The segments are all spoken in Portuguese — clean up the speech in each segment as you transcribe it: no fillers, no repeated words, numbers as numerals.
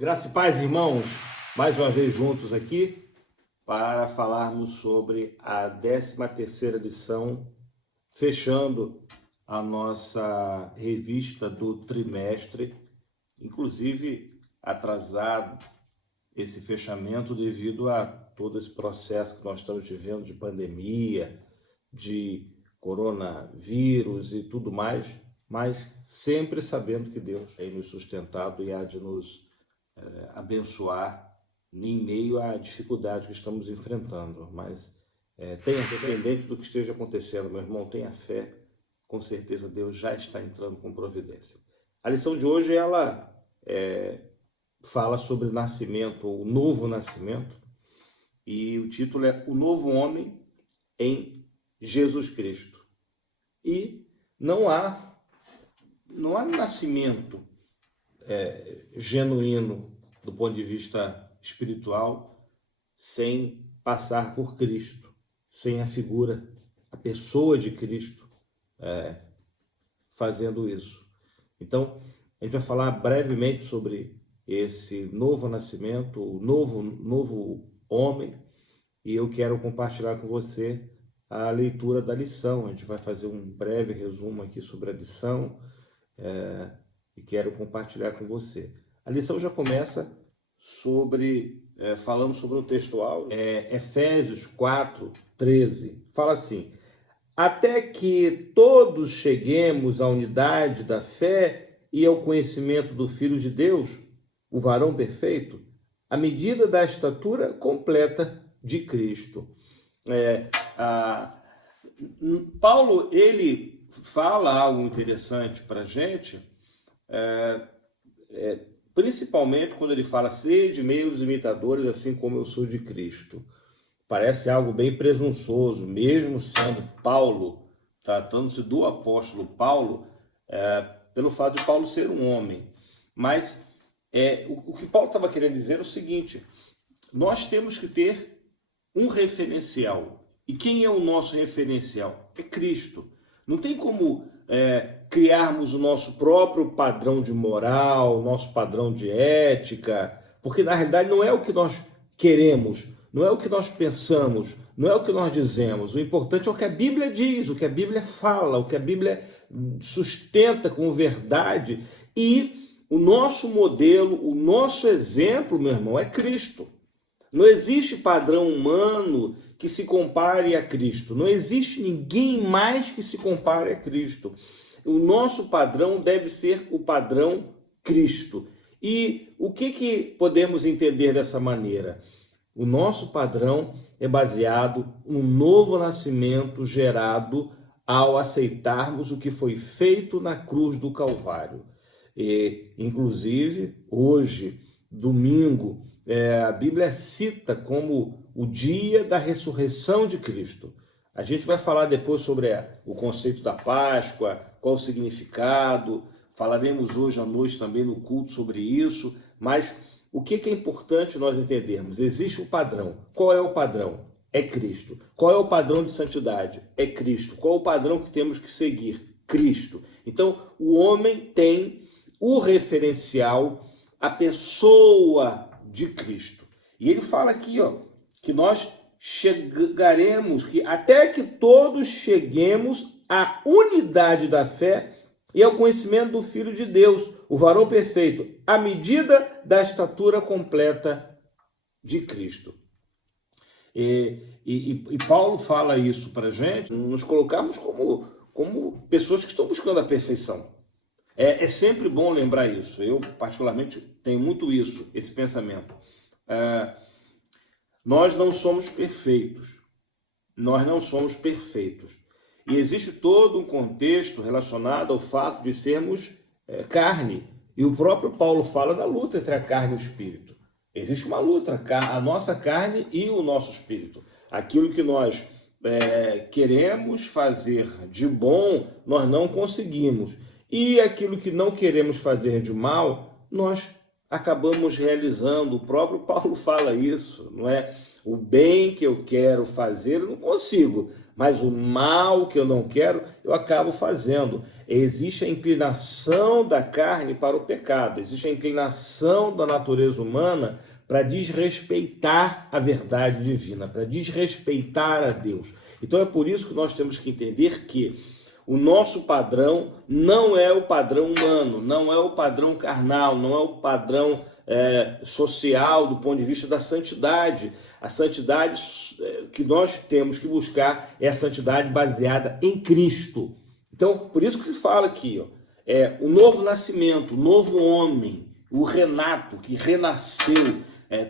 Graça e paz, irmãos, mais uma vez juntos aqui para falarmos sobre a 13ª lição, fechando a nossa revista do trimestre, inclusive atrasado esse fechamento devido a todo esse processo que nós estamos vivendo de pandemia, de coronavírus e tudo mais, mas sempre sabendo que Deus tem nos sustentado e há de nos abençoar em meio à dificuldade que estamos enfrentando. Mas tenha fé, independente do que esteja acontecendo, meu irmão, tenha fé, com certeza Deus já está entrando com providência. A lição de hoje, ela fala sobre nascimento, o novo nascimento, e o título é O Novo Homem em Jesus Cristo. E não há nascimento genuíno do ponto de vista espiritual sem passar por Cristo, sem a figura, a pessoa de Cristo fazendo isso. Então, a gente vai falar brevemente sobre esse novo nascimento, o novo homem, e eu quero compartilhar com você a leitura da lição. A gente vai fazer um breve resumo aqui sobre a lição e quero compartilhar com você. A lição já começa falando sobre o textual, Efésios 4:13. Fala assim: até que todos cheguemos à unidade da fé e ao conhecimento do Filho de Deus, o varão perfeito, à medida da estatura completa de Cristo. Paulo, ele fala algo interessante para a gente, principalmente quando ele fala: sede meus imitadores, assim como eu sou de Cristo. Parece algo bem presunçoso, mesmo sendo Paulo, tratando-se do apóstolo Paulo, pelo fato de Paulo ser um homem. Mas o que Paulo estava querendo dizer é o seguinte: nós temos que ter um referencial. E quem é o nosso referencial? É Cristo. Não tem como criarmos o nosso próprio padrão de moral, nosso padrão de ética, porque na realidade não é o que nós queremos, não é o que nós pensamos, não é o que nós dizemos. O importante é o que a Bíblia diz, o que a Bíblia fala, o que a Bíblia sustenta como verdade. E o nosso modelo, o nosso exemplo, meu irmão, é Cristo. Não existe padrão humano que se compare a Cristo. Não existe ninguém mais que se compare a Cristo. O nosso padrão deve ser o padrão Cristo. E o que podemos entender dessa maneira? O nosso padrão é baseado no novo nascimento gerado ao aceitarmos o que foi feito na cruz do Calvário. E, inclusive, hoje, domingo, a Bíblia cita como o dia da ressurreição de Cristo. A gente vai falar depois sobre o conceito da Páscoa, qual o significado. Falaremos hoje à noite também no culto sobre isso. Mas o que é importante nós entendermos? Existe um padrão. Qual é o padrão? É Cristo. Qual é o padrão de santidade? É Cristo. Qual é o padrão que temos que seguir? Cristo. Então, o homem tem o referencial, a pessoa de Cristo. E ele fala aqui, que nós chegaremos, que até que todos cheguemos à unidade da fé e ao conhecimento do Filho de Deus, o varão perfeito, à medida da estatura completa de Cristo. E Paulo fala isso para a gente, nos colocarmos como pessoas que estão buscando a perfeição. É sempre bom lembrar isso. Eu, particularmente, tenho muito esse pensamento. Nós não somos perfeitos. Nós não somos perfeitos. E existe todo um contexto relacionado ao fato de sermos carne. E o próprio Paulo fala da luta entre a carne e o espírito. Existe uma luta, a nossa carne e o nosso espírito. Aquilo que nós queremos fazer de bom, nós não conseguimos. E aquilo que não queremos fazer de mal, nós acabamos realizando. O próprio Paulo fala isso, não é? O bem que eu quero fazer, eu não consigo, mas o mal que eu não quero, eu acabo fazendo. Existe a inclinação da carne para o pecado, existe a inclinação da natureza humana para desrespeitar a verdade divina, para desrespeitar a Deus. Então é por isso que nós temos que entender que o nosso padrão não é o padrão humano, não é o padrão carnal, não é o padrão social do ponto de vista da santidade. A santidade que nós temos que buscar é a santidade baseada em Cristo. Então, por isso que se fala aqui, o novo nascimento, o novo homem, o Renato que renasceu.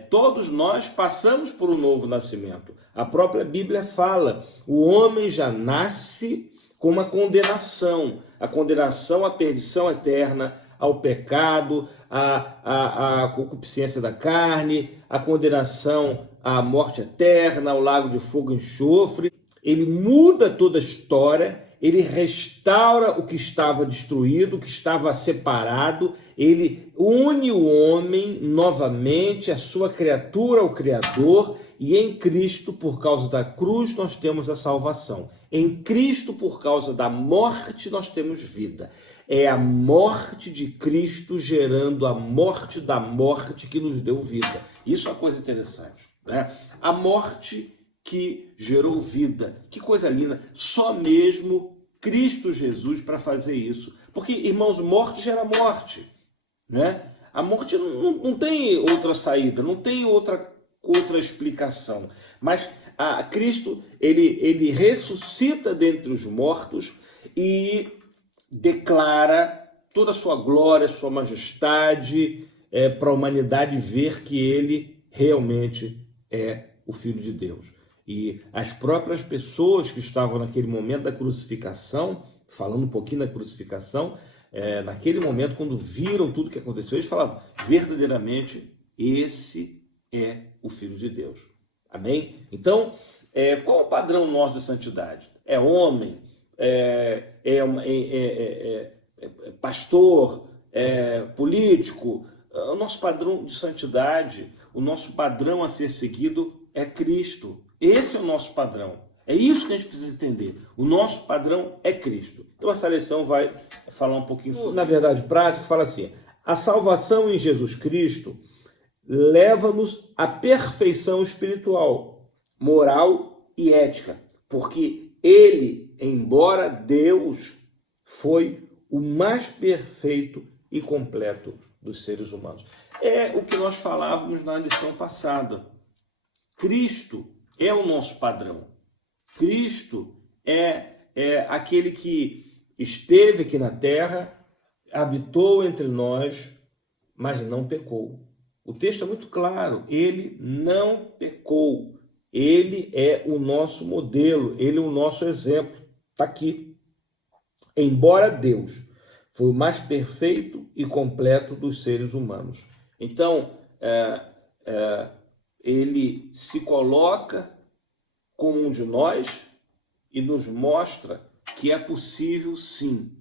Todos nós passamos por um novo nascimento. A própria Bíblia fala, o homem já nasce com uma condenação. A condenação à perdição eterna, ao pecado, à concupiscência da carne, a condenação à morte eterna, ao lago de fogo e enxofre. Ele muda toda a história, ele restaura o que estava destruído, o que estava separado, ele une o homem novamente, a sua criatura ao Criador, e em Cristo, por causa da cruz, nós temos a salvação. Em Cristo, por causa da morte, nós temos vida. É a morte de Cristo gerando a morte da morte que nos deu vida. Isso é uma coisa interessante, né? A morte que gerou vida. Que coisa linda. Só mesmo Cristo Jesus para fazer isso. Porque, irmãos, morte gera morte, né? A morte não tem outra saída, não tem outra explicação. Mas Cristo, ele ressuscita dentre os mortos e declara toda a sua glória, sua majestade, para a humanidade ver que ele realmente é o Filho de Deus. E as próprias pessoas que estavam naquele momento da crucificação, falando um pouquinho da crucificação, naquele momento, quando viram tudo que aconteceu, eles falavam, verdadeiramente, esse é o Filho de Deus. Amém? Então, qual o padrão nosso de santidade? É homem? Pastor? Político? O nosso padrão de santidade, o nosso padrão a ser seguido é Cristo. Esse é o nosso padrão. É isso que a gente precisa entender. O nosso padrão é Cristo. Então essa lição vai falar um pouquinho sobre... Na verdade prática, fala assim, a salvação em Jesus Cristo leva-nos à perfeição espiritual, moral e ética. Porque ele, embora Deus, foi o mais perfeito e completo dos seres humanos. É o que nós falávamos na lição passada. Cristo é o nosso padrão. Cristo é aquele que esteve aqui na terra, habitou entre nós, mas não pecou. O texto é muito claro, ele não pecou. Ele é o nosso modelo, ele é o nosso exemplo. Está aqui. Embora Deus foi o mais perfeito e completo dos seres humanos. Então, ele se coloca como um de nós e nos mostra que é possível sim,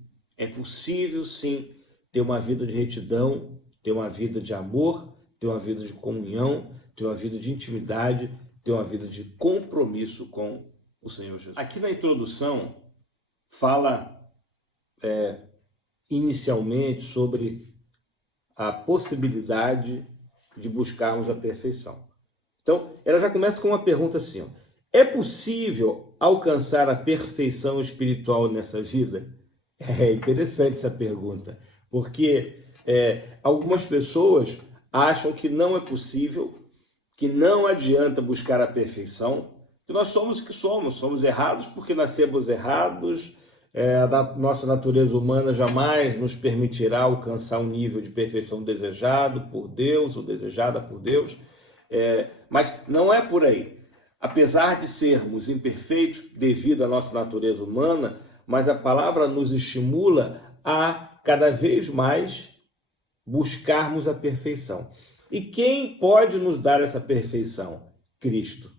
ter uma vida de retidão, ter uma vida de amor, ter uma vida de comunhão, ter uma vida de intimidade, ter uma vida de compromisso com o Senhor Jesus. Aqui na introdução fala inicialmente sobre a possibilidade de buscarmos a perfeição. Então, ela já começa com uma pergunta assim, é possível alcançar a perfeição espiritual nessa vida? É interessante essa pergunta, porque algumas pessoas acham que não é possível, que não adianta buscar a perfeição, que nós somos o que somos errados porque nascemos errados, a nossa natureza humana jamais nos permitirá alcançar um nível de perfeição desejado por Deus ou desejada por Deus, mas não é por aí. Apesar de sermos imperfeitos devido à nossa natureza humana, mas a palavra nos estimula a cada vez mais buscarmos a perfeição. E quem pode nos dar essa perfeição? Cristo.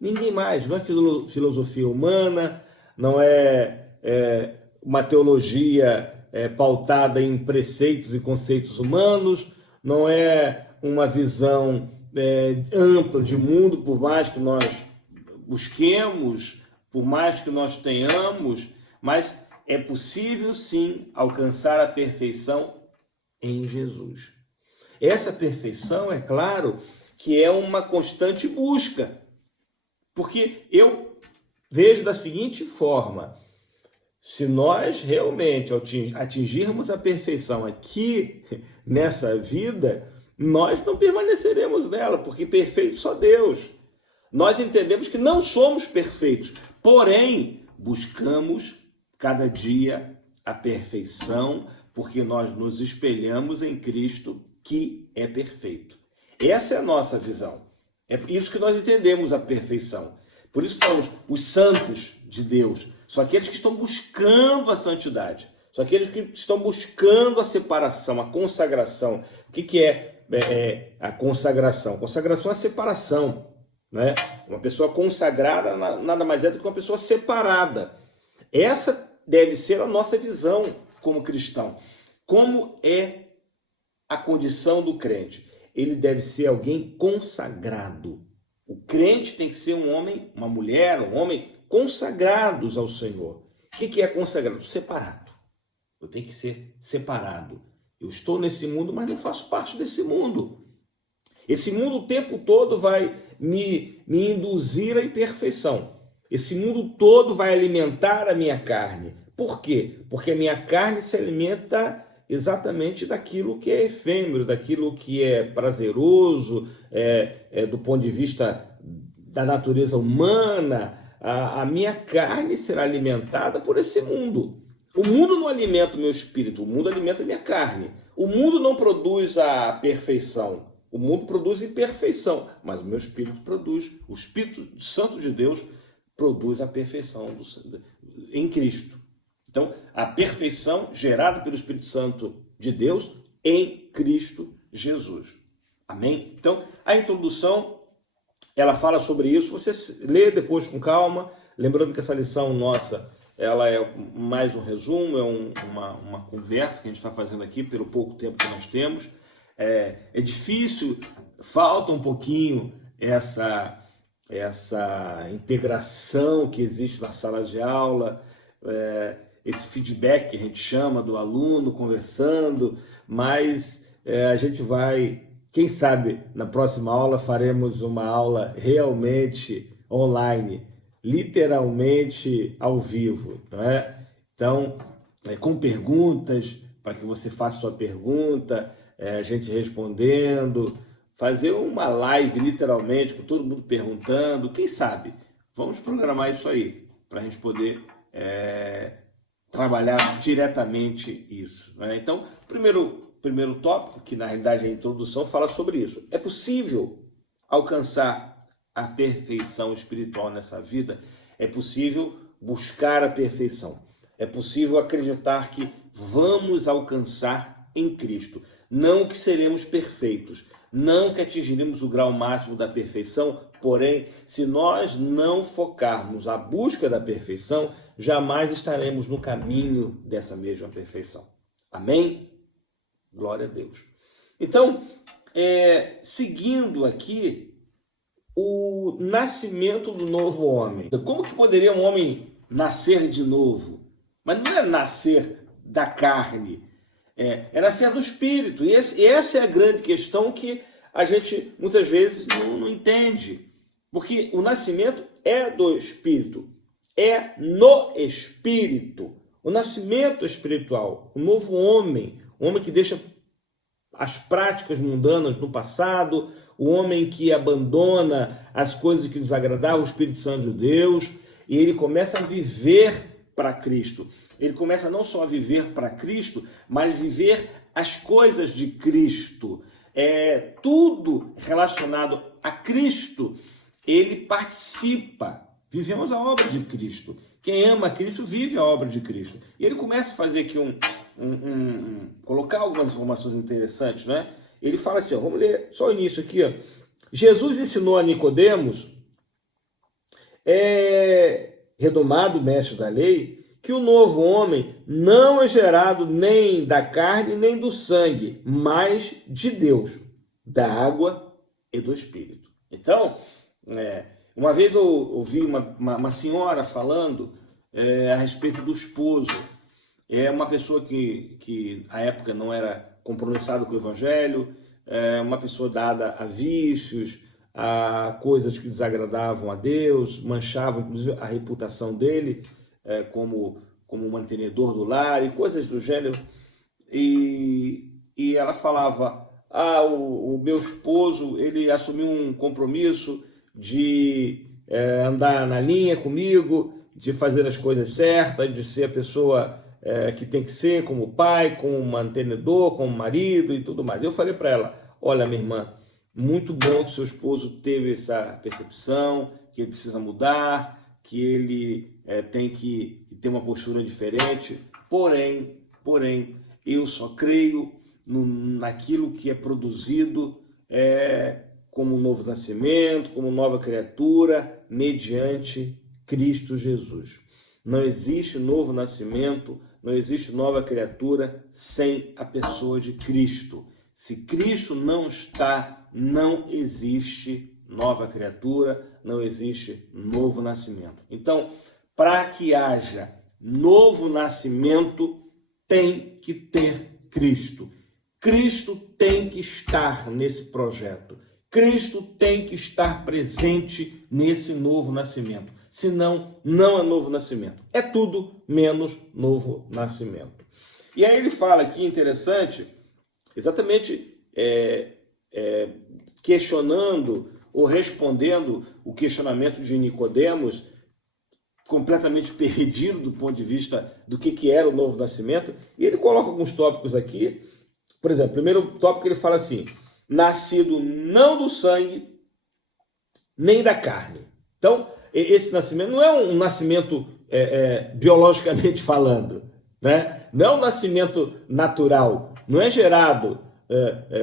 Ninguém mais, não é filosofia humana, não é uma teologia pautada em preceitos e conceitos humanos, não é uma visão ampla de mundo, por mais que nós busquemos por mais que nós tenhamos, mas é possível sim alcançar a perfeição em Jesus. Essa perfeição, é claro, que é uma constante busca, porque eu vejo da seguinte forma: se nós realmente atingirmos a perfeição aqui nessa vida, nós não permaneceremos nela, porque perfeito só Deus. Nós entendemos que não somos perfeitos, porém buscamos cada dia a perfeição, porque nós nos espelhamos em Cristo, que é perfeito. Essa é a nossa visão. É isso que nós entendemos a perfeição. Por isso falamos, os santos de Deus são aqueles que estão buscando a santidade, são aqueles que estão buscando a separação, a consagração. O que é a consagração? Consagração é a separação, né? Uma pessoa consagrada nada mais é do que uma pessoa separada. Essa deve ser a nossa visão como cristão. Como é a condição do crente? Ele deve ser alguém consagrado. O crente tem que ser um homem, uma mulher, um homem consagrados ao Senhor. O que é consagrado? Separado. Eu tenho que ser separado. Eu estou nesse mundo, mas não faço parte desse mundo. Esse mundo o tempo todo vai me induzir à imperfeição. Esse mundo todo vai alimentar a minha carne. Por quê? Porque a minha carne se alimenta exatamente daquilo que é efêmero, daquilo que é prazeroso, do ponto de vista da natureza humana. A minha carne será alimentada por esse mundo. O mundo não alimenta o meu espírito, o mundo alimenta a minha carne. O mundo não produz a perfeição, o mundo produz imperfeição, mas o meu espírito produz, o Espírito Santo de Deus produz a perfeição em Cristo. Então, a perfeição gerada pelo Espírito Santo de Deus em Cristo Jesus. Amém? Então, a introdução, ela fala sobre isso. Você lê depois com calma, lembrando que essa lição nossa, ela é mais um resumo, é uma conversa que a gente está fazendo aqui pelo pouco tempo que nós temos. É difícil, falta um pouquinho essa integração que existe na sala de aula, esse feedback que a gente chama do aluno conversando, mas a gente vai, quem sabe, na próxima aula faremos uma aula realmente online, literalmente ao vivo, não é? Então, com perguntas, para que você faça sua pergunta, a gente respondendo, fazer uma live literalmente, com todo mundo perguntando, quem sabe? Vamos programar isso aí, para a gente poder trabalhar diretamente isso, né? Então, primeiro tópico, que na realidade é a introdução, fala sobre isso. É possível alcançar a perfeição espiritual nessa vida? É possível buscar a perfeição. É possível acreditar que vamos alcançar em Cristo. Não que seremos perfeitos, não que atingiremos o grau máximo da perfeição, porém, se nós não focarmos a busca da perfeição, jamais estaremos no caminho dessa mesma perfeição. Amém? Glória a Deus. Então, seguindo aqui, o nascimento do novo homem. Como que poderia um homem nascer de novo? Mas não é nascer da carne, é nascer do Espírito. E essa é a grande questão que a gente muitas vezes não entende. Porque o nascimento é do Espírito, é no Espírito. O nascimento espiritual, o novo homem, o homem que deixa as práticas mundanas no passado, o homem que abandona as coisas que desagradavam o Espírito Santo de Deus, e ele começa a viver para Cristo. Ele começa não só a viver para Cristo, mas viver as coisas de Cristo. Tudo relacionado a Cristo, ele participa. Vivemos a obra de Cristo. Quem ama Cristo vive a obra de Cristo. E ele começa a fazer aqui colocar algumas informações interessantes, né? Ele fala assim, vamos ler só o início aqui, ó. Jesus ensinou a Nicodemos, redomado mestre da lei, que o novo homem não é gerado nem da carne nem do sangue, mas de Deus, da água e do Espírito. Então, Uma vez eu ouvi uma senhora falando a respeito do esposo. É uma pessoa que à época não era compromissada com o evangelho, uma pessoa dada a vícios, a coisas que desagradavam a Deus, manchavam inclusive a reputação dele como mantenedor do lar e coisas do gênero. E ela falava, o meu esposo, ele assumiu um compromisso de andar na linha comigo, de fazer as coisas certas, de ser a pessoa que tem que ser como pai, como mantenedor, como marido e tudo mais. Eu falei para ela, olha, minha irmã, muito bom que seu esposo teve essa percepção, que ele precisa mudar, que ele tem que ter uma postura diferente, porém, eu só creio naquilo que é produzido como um novo nascimento, como nova criatura, mediante Cristo Jesus. Não existe novo nascimento, não existe nova criatura sem a pessoa de Cristo. Se Cristo não está, não existe nova criatura, não existe novo nascimento. Então, para que haja novo nascimento, tem que ter Cristo. Cristo tem que estar nesse projeto. Cristo tem que estar presente nesse novo nascimento. Senão, não é novo nascimento. É tudo menos novo nascimento. E aí ele fala aqui, interessante, exatamente questionando ou respondendo o questionamento de Nicodemos, completamente perdido do ponto de vista do que era o novo nascimento. E ele coloca alguns tópicos aqui. Por exemplo, o primeiro tópico ele fala assim, nascido não do sangue, nem da carne. Então, esse nascimento não é um nascimento biologicamente falando, né? Não é um nascimento natural, não é gerado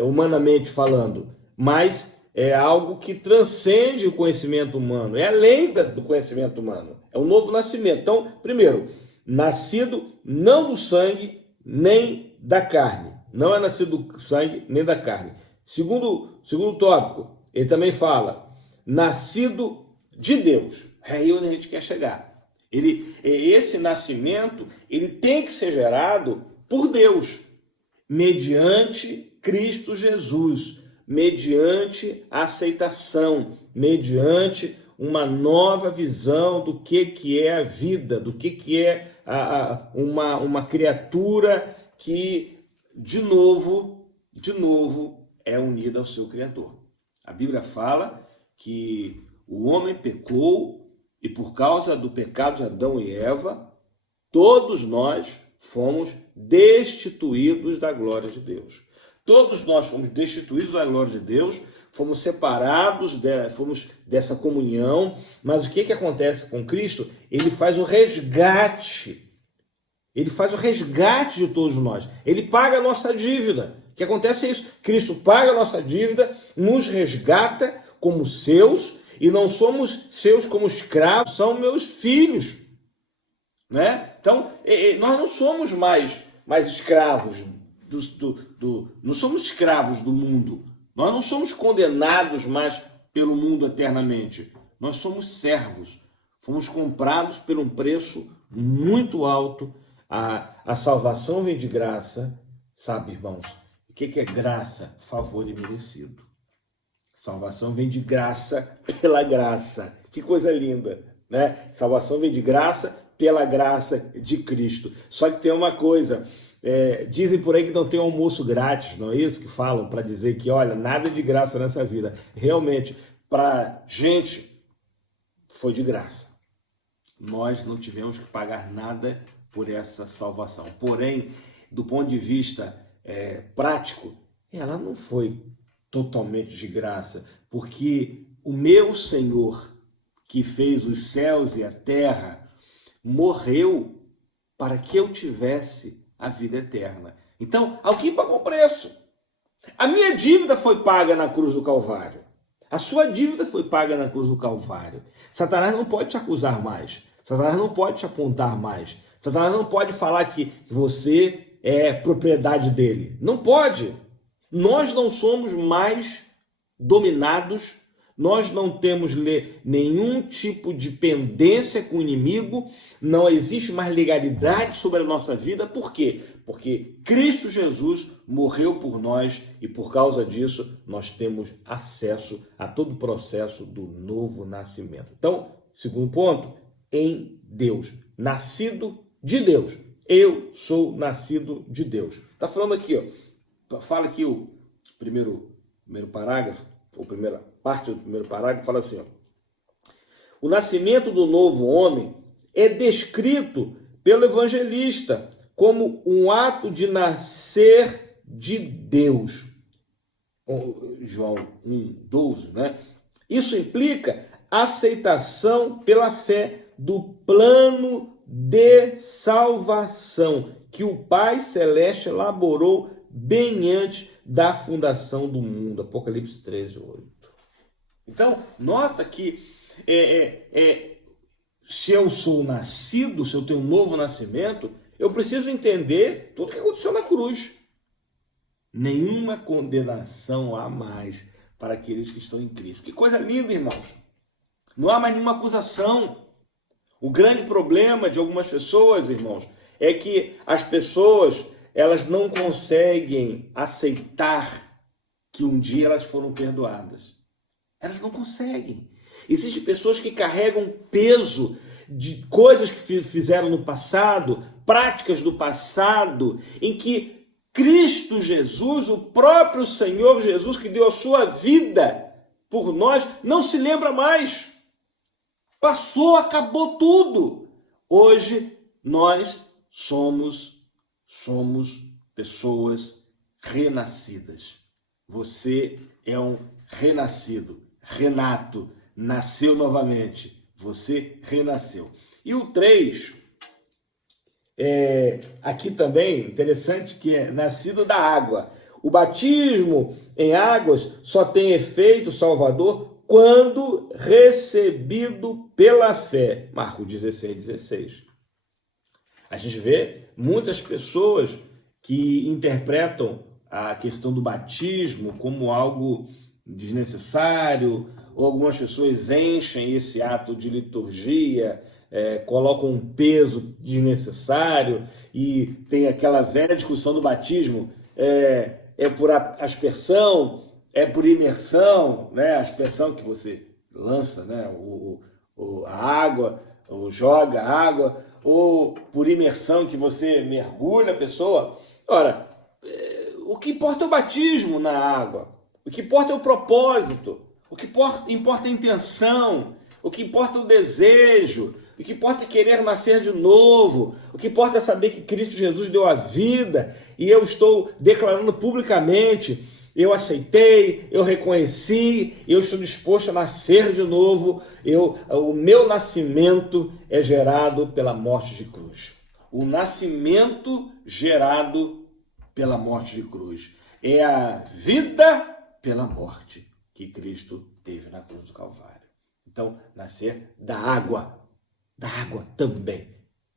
humanamente falando, mas é algo que transcende o conhecimento humano, é além do conhecimento humano, é um novo nascimento. Então, primeiro, nascido não do sangue nem da carne, não é nascido do sangue nem da carne. Segundo tópico, ele também fala, nascido de Deus. É aí onde a gente quer chegar. Esse nascimento, ele tem que ser gerado por Deus, mediante Cristo Jesus, mediante a aceitação, mediante uma nova visão do que é a vida, do que é uma criatura que, de novo, é unida ao seu Criador. A Bíblia fala que o homem pecou e por causa do pecado de Adão e Eva, todos nós fomos destituídos da glória de Deus. Todos nós fomos destituídos da glória de Deus, fomos separados, fomos dessa comunhão, mas o que acontece com Cristo? Ele faz o resgate. Ele faz o resgate de todos nós. Ele paga a nossa dívida. O que acontece é isso. Cristo paga a nossa dívida, nos resgata como seus, e não somos seus como escravos, são meus filhos. Né? Então, nós não somos mais escravos não somos escravos do mundo. Nós não somos condenados mais pelo mundo eternamente. Nós somos servos. Fomos comprados por um preço muito alto. A salvação vem de graça. Sabe, irmãos, o que é graça? Favor imerecido. Salvação vem de graça pela graça. Que coisa linda, né? Salvação vem de graça pela graça de Cristo. Só que tem uma coisa, dizem por aí que não tem almoço grátis, não é isso que falam? Para dizer que, olha, nada de graça nessa vida. Realmente, para gente, foi de graça. Nós não tivemos que pagar nada por essa salvação. Porém, do ponto de vista prático, ela não foi totalmente de graça, porque o meu Senhor, que fez os céus e a terra, morreu para que eu tivesse a vida eterna. Então, alguém pagou o preço. A minha dívida foi paga na cruz do Calvário. A sua dívida foi paga na cruz do Calvário. Satanás não pode te acusar mais. Satanás não pode te apontar mais. Satanás não pode falar que você é propriedade dele. Não pode. Nós não somos mais dominados, nós não temos nenhum tipo de pendência com o inimigo, não existe mais legalidade sobre a nossa vida. Por quê? Porque Cristo Jesus morreu por nós e por causa disso nós temos acesso a todo o processo do novo nascimento. Então, segundo ponto, em Deus, nascido de Deus. Eu sou nascido de Deus. Está falando aqui, ó. Fala aqui o primeiro parágrafo, ou primeira parte do primeiro parágrafo, fala assim, ó. O nascimento do novo homem é descrito pelo evangelista como um ato de nascer de Deus. João 1,12, né? Isso implica aceitação pela fé do plano de salvação que o Pai Celeste elaborou bem antes da fundação do mundo. Apocalipse 13:8. Então, nota que se eu sou nascido, se eu tenho um novo nascimento, eu preciso entender tudo o que aconteceu na cruz. Nenhuma condenação há mais para aqueles que estão em Cristo. Que coisa linda, irmãos. Não há mais nenhuma acusação. O grande problema de algumas pessoas, irmãos, é que as pessoas, elas não conseguem aceitar que um dia elas foram perdoadas. Elas não conseguem. Existem pessoas que carregam peso de coisas que fizeram no passado, práticas do passado, em que Cristo Jesus, o próprio Senhor Jesus, que deu a sua vida por nós, não se lembra mais. Passou, acabou tudo. Hoje nós somos pessoas renascidas. Você é um renascido. Renato nasceu novamente. Você renasceu. E o 3, aqui também, interessante, que é nascido da água. O batismo em águas só tem efeito salvador quando recebido pela fé. Marcos 16:16. A gente vê muitas pessoas que interpretam a questão do batismo como algo desnecessário, ou algumas pessoas enchem esse ato de liturgia, colocam um peso desnecessário, e tem aquela velha discussão do batismo, é por aspersão, é por imersão, né? A aspersão que você lança, né? A água, ou joga a água, ou por imersão que você mergulha a pessoa. Ora, o que importa é o batismo na água, o que importa é o propósito, o que importa é a intenção, o que importa é o desejo, o que importa é querer nascer de novo, o que importa é saber que Cristo Jesus deu a vida, e eu estou declarando publicamente: eu aceitei, eu reconheci, eu estou disposto a nascer de novo. O meu nascimento é gerado pela morte de cruz. O nascimento gerado pela morte de cruz é a vida pela morte que Cristo teve na cruz do Calvário. Então, nascer da água também.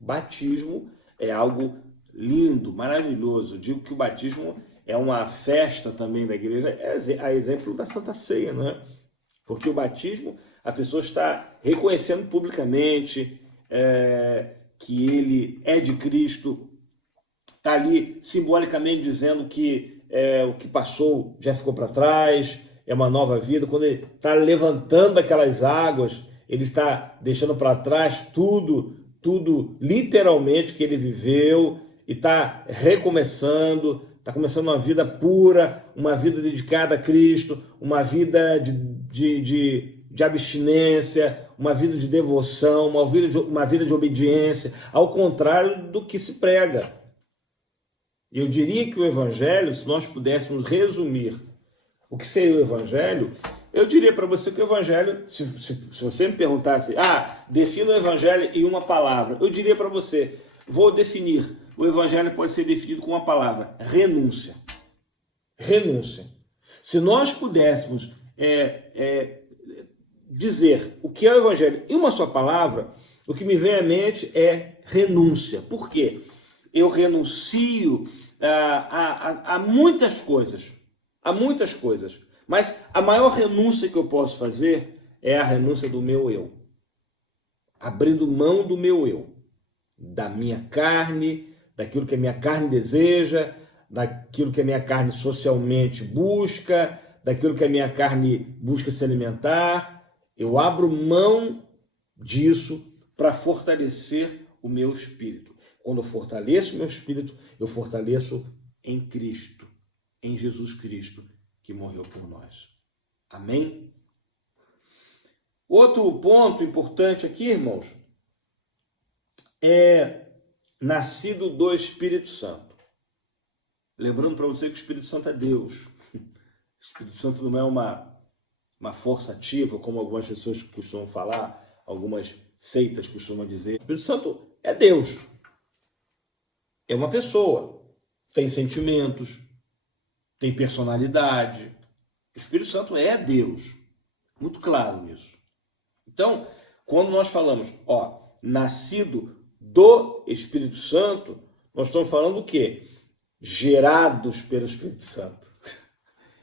Batismo é algo lindo, maravilhoso. Eu digo que o batismo é uma festa também da igreja, a exemplo da Santa Ceia, não é? Porque o batismo, a pessoa está reconhecendo publicamente que ele é de Cristo, está ali simbolicamente dizendo que o que passou já ficou para trás, é uma nova vida. Quando ele está levantando aquelas águas, ele está deixando para trás tudo literalmente que ele viveu, e está recomeçando. Está começando uma vida pura, uma vida dedicada a Cristo, uma vida de abstinência, uma vida de devoção, uma vida de obediência, ao contrário do que se prega. Eu diria que o Evangelho, se nós pudéssemos resumir o que seria o Evangelho, eu diria para você que o Evangelho, se você me perguntasse, defina o Evangelho em uma palavra, eu diria para você, vou definir. O Evangelho pode ser definido com uma palavra: renúncia. Renúncia. Se nós pudéssemos dizer o que é o Evangelho em uma só palavra, o que me vem à mente é renúncia. Por quê? Eu renuncio a muitas coisas. A muitas coisas. Mas a maior renúncia que eu posso fazer é a renúncia do meu eu. Abrindo mão do meu eu, da minha carne, daquilo que a minha carne deseja, daquilo que a minha carne socialmente busca, daquilo que a minha carne busca se alimentar. Eu abro mão disso para fortalecer o meu espírito. Quando eu fortaleço o meu espírito, eu fortaleço em Cristo, em Jesus Cristo, que morreu por nós. Amém? Outro ponto importante aqui, irmãos, é nascido do Espírito Santo. Lembrando para você que o Espírito Santo é Deus. O Espírito Santo não é uma força ativa, como algumas pessoas costumam falar, algumas seitas costumam dizer. O Espírito Santo é Deus. É uma pessoa. Tem sentimentos, tem personalidade. O Espírito Santo é Deus. Muito claro nisso. Então, quando nós falamos, nascido do Espírito Santo, nós estamos falando o quê? Gerados pelo Espírito Santo.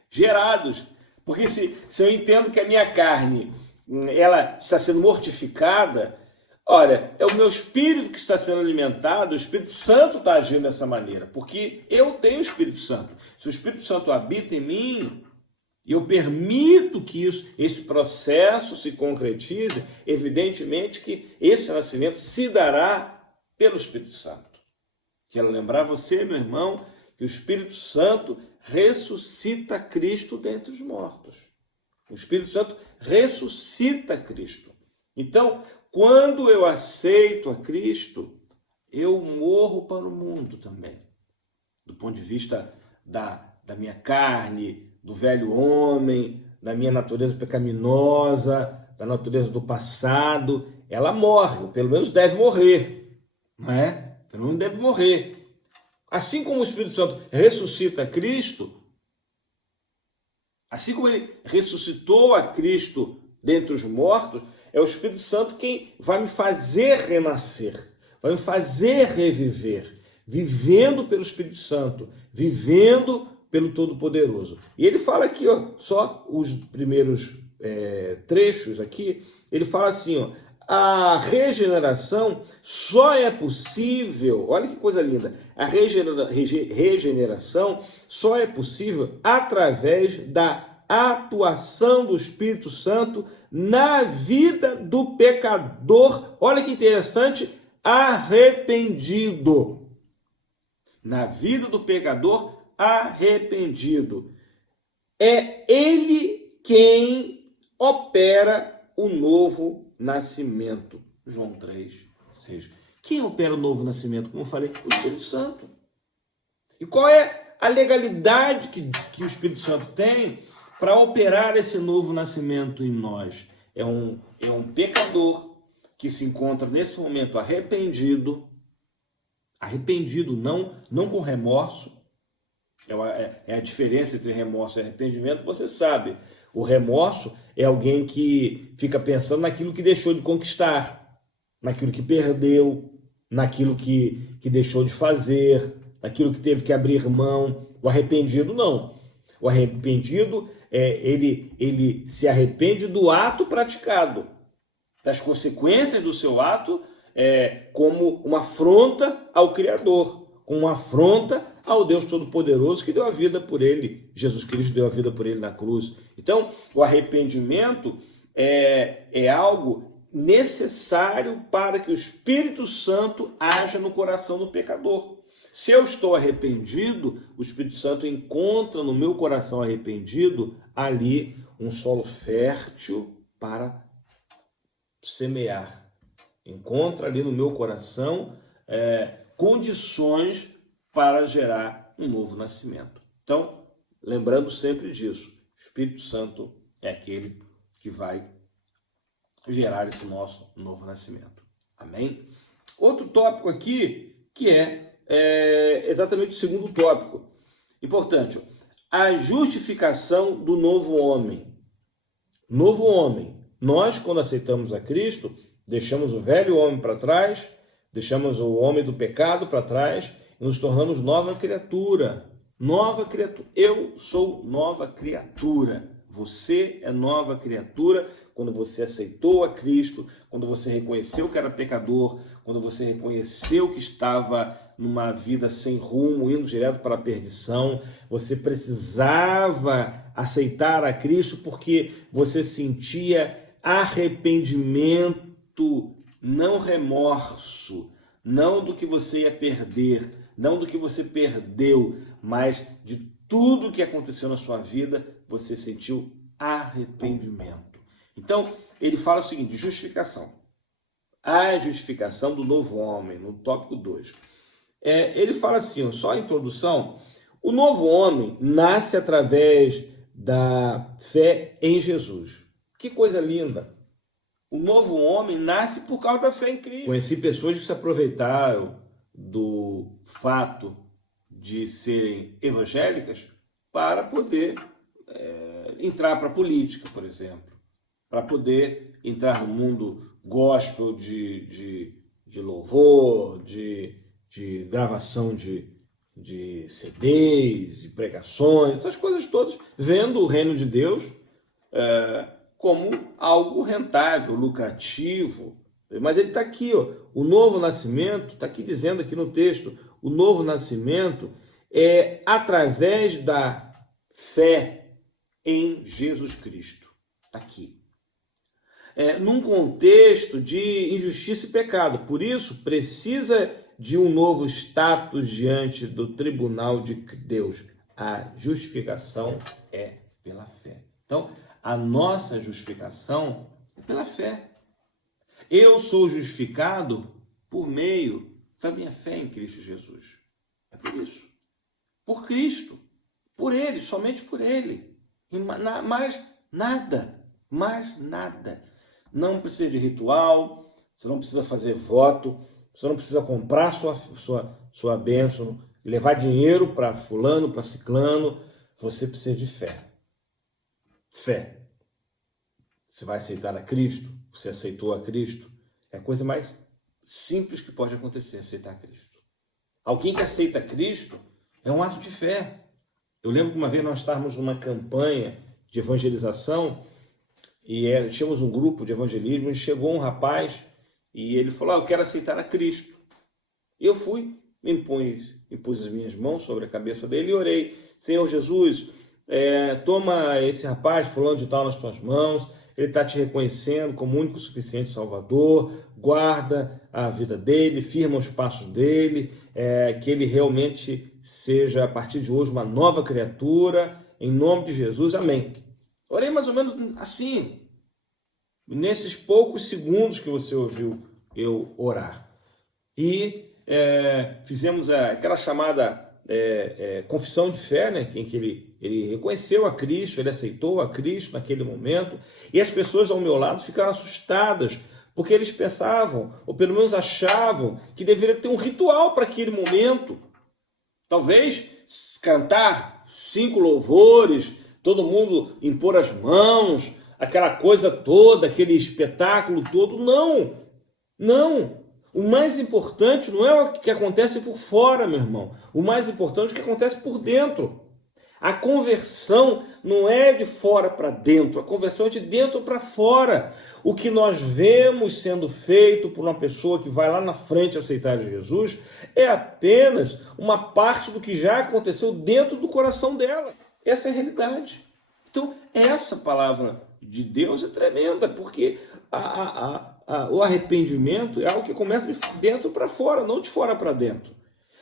Gerados. Porque se eu entendo que a minha carne ela está sendo mortificada, olha, é o meu espírito que está sendo alimentado, o Espírito Santo está agindo dessa maneira, porque eu tenho o Espírito Santo. Se o Espírito Santo habita em mim, e eu permito que esse processo se concretize, evidentemente que esse nascimento se dará pelo Espírito Santo. Quero lembrar você, meu irmão, que o Espírito Santo ressuscita Cristo dentre os mortos. O Espírito Santo ressuscita Cristo. Então, quando eu aceito a Cristo, eu morro para o mundo também. Do ponto de vista da minha carne, do velho homem, da minha natureza pecaminosa, da natureza do passado, ela morre, ou pelo menos deve morrer, não é? Pelo menos deve morrer. Assim como o Espírito Santo ressuscita Cristo, assim como ele ressuscitou a Cristo dentre os mortos, é o Espírito Santo quem vai me fazer renascer, vai me fazer reviver, vivendo pelo Espírito Santo, vivendo pelo Todo-Poderoso. E ele fala aqui, só os primeiros trechos aqui, ele fala assim, a regeneração só é possível, olha que coisa linda, a regeneração só é possível através da atuação do Espírito Santo na vida do pecador, olha que interessante, arrependido. Na vida do pecador arrependido. É ele quem opera o novo nascimento. João 3:6. Quem opera o novo nascimento? Como eu falei, o Espírito Santo. E qual é a legalidade que o Espírito Santo tem para operar esse novo nascimento em nós? É um pecador que se encontra nesse momento arrependido, não com remorso. É a diferença entre remorso e arrependimento, você sabe. O remorso é alguém que fica pensando naquilo que deixou de conquistar, naquilo que perdeu, naquilo que deixou de fazer, naquilo que teve que abrir mão. O arrependido não. O arrependido, ele se arrepende do ato praticado, das consequências do seu ato, como uma afronta ao Criador, como uma afronta ao Deus Todo-Poderoso que deu a vida por ele. Jesus Cristo deu a vida por ele na cruz. Então, o arrependimento é algo necessário para que o Espírito Santo haja no coração do pecador. Se eu estou arrependido, o Espírito Santo encontra no meu coração arrependido ali um solo fértil para semear. Encontra ali no meu coração condições para gerar um novo nascimento. Então, lembrando sempre disso, o Espírito Santo é aquele que vai gerar esse nosso novo nascimento. Amém? Outro tópico aqui, que é exatamente o segundo tópico. Importante, a justificação do novo homem. Novo homem. Nós, quando aceitamos a Cristo, deixamos o velho homem para trás, deixamos o homem do pecado para trás e nos tornamos nova criatura. Nova criatura. Eu sou nova criatura. Você é nova criatura quando você aceitou a Cristo, quando você reconheceu que era pecador, quando você reconheceu que estava numa vida sem rumo, indo direto para a perdição. Você precisava aceitar a Cristo porque você sentia arrependimento, não remorso, não do que você ia perder, não do que você perdeu, mas de tudo que aconteceu na sua vida, você sentiu arrependimento. Então, ele fala o seguinte, justificação. A justificação do novo homem, no tópico 2. Ele fala assim, só a introdução, o novo homem nasce através da fé em Jesus. Que coisa linda! O novo homem nasce por causa da fé em Cristo. Conheci pessoas que se aproveitaram do fato de serem evangélicas para poder entrar para a política, por exemplo, para poder entrar no mundo gospel de louvor, de gravação de CDs, de pregações, essas coisas todas, vendo o reino de Deus como algo rentável, lucrativo. Mas ele está aqui, ó, o novo nascimento, está aqui dizendo aqui no texto, o novo nascimento é através da fé em Jesus Cristo. Está aqui. Num contexto de injustiça e pecado. Por isso, precisa de um novo status diante do tribunal de Deus. A justificação é pela fé. Então, a nossa justificação é pela fé. Eu sou justificado por meio da minha fé em Cristo Jesus. É por isso. Por Cristo. Por Ele, somente por Ele. E mais nada. Mais nada. Não precisa de ritual, você não precisa fazer voto, você não precisa comprar sua bênção, levar dinheiro para fulano, para ciclano. Você precisa de fé. Fé. Você vai aceitar a Cristo, você aceitou a Cristo. É a coisa mais simples que pode acontecer, aceitar a Cristo. Alguém que aceita Cristo é um ato de fé. Eu lembro que uma vez nós estávamos numa campanha de evangelização e tínhamos um grupo de evangelismo e chegou um rapaz e ele falou, eu quero aceitar a Cristo. E eu fui, impus as minhas mãos sobre a cabeça dele e orei, Senhor Jesus, toma esse rapaz, fulano de tal, nas tuas mãos, ele está te reconhecendo como único e suficiente Salvador, guarda a vida dele, firma os passos dele, que ele realmente seja, a partir de hoje, uma nova criatura, em nome de Jesus, amém. Orei mais ou menos assim, nesses poucos segundos que você ouviu eu orar. E fizemos aquela chamada confissão de fé, né, em que ele reconheceu a Cristo, ele aceitou a Cristo naquele momento, e as pessoas ao meu lado ficaram assustadas, porque eles pensavam, ou pelo menos achavam, que deveria ter um ritual para aquele momento. Talvez cantar 5 louvores, todo mundo impor as mãos, aquela coisa toda, aquele espetáculo todo. Não, não. O mais importante não é o que acontece por fora, meu irmão. O mais importante é o que acontece por dentro. A conversão não é de fora para dentro, a conversão é de dentro para fora. O que nós vemos sendo feito por uma pessoa que vai lá na frente aceitar Jesus é apenas uma parte do que já aconteceu dentro do coração dela. Essa é a realidade. Então, essa palavra de Deus é tremenda, porque o arrependimento é algo que começa de dentro para fora, não de fora para dentro.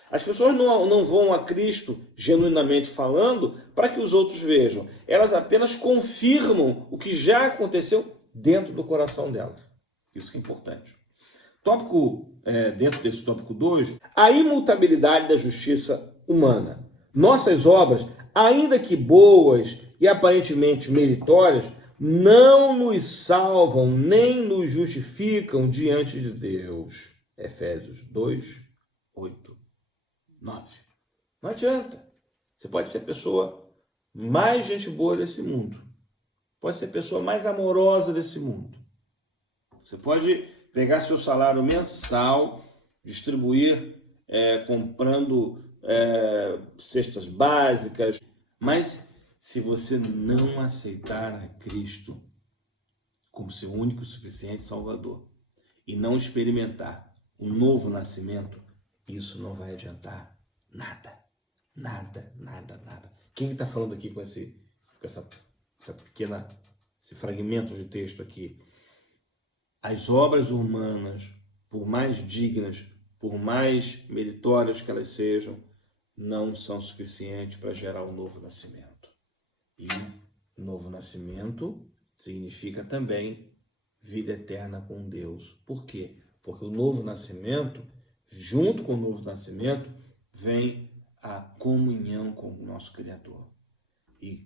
As pessoas não vão a Cristo, genuinamente falando, para que os outros vejam. Elas apenas confirmam o que já aconteceu dentro do coração delas. Isso que é importante. Dentro desse tópico 2, a imutabilidade da justiça humana. Nossas obras, ainda que boas e aparentemente meritórias, não nos salvam nem nos justificam diante de Deus. Efésios 2, 8, 9. Não adianta. Você pode ser a pessoa mais gente boa desse mundo. Pode ser a pessoa mais amorosa desse mundo. Você pode pegar seu salário mensal, distribuir comprando cestas básicas, mas se você não aceitar a Cristo como seu único e suficiente Salvador e não experimentar um novo nascimento, isso não vai adiantar nada. Nada, nada, nada. Quem está falando aqui com esse fragmento de texto aqui? As obras humanas, por mais dignas, por mais meritórias que elas sejam, não são suficientes para gerar um novo nascimento. E novo nascimento significa também vida eterna com Deus. Por quê? Porque o novo nascimento, junto com o novo nascimento, vem a comunhão com o nosso Criador. E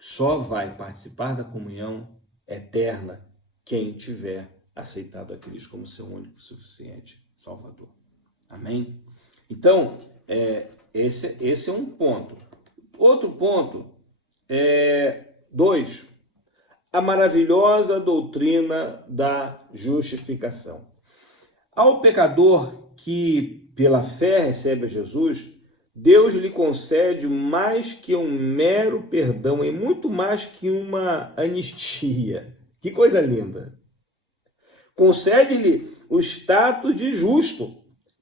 só vai participar da comunhão eterna quem tiver aceitado a Cristo como seu único e suficiente Salvador. Amém? Então, esse é um ponto. Outro ponto é 2. A maravilhosa doutrina da justificação. Ao pecador que pela fé recebe a Jesus, Deus lhe concede mais que um mero perdão e muito mais que uma anistia. Que coisa linda! Concede-lhe o status de justo,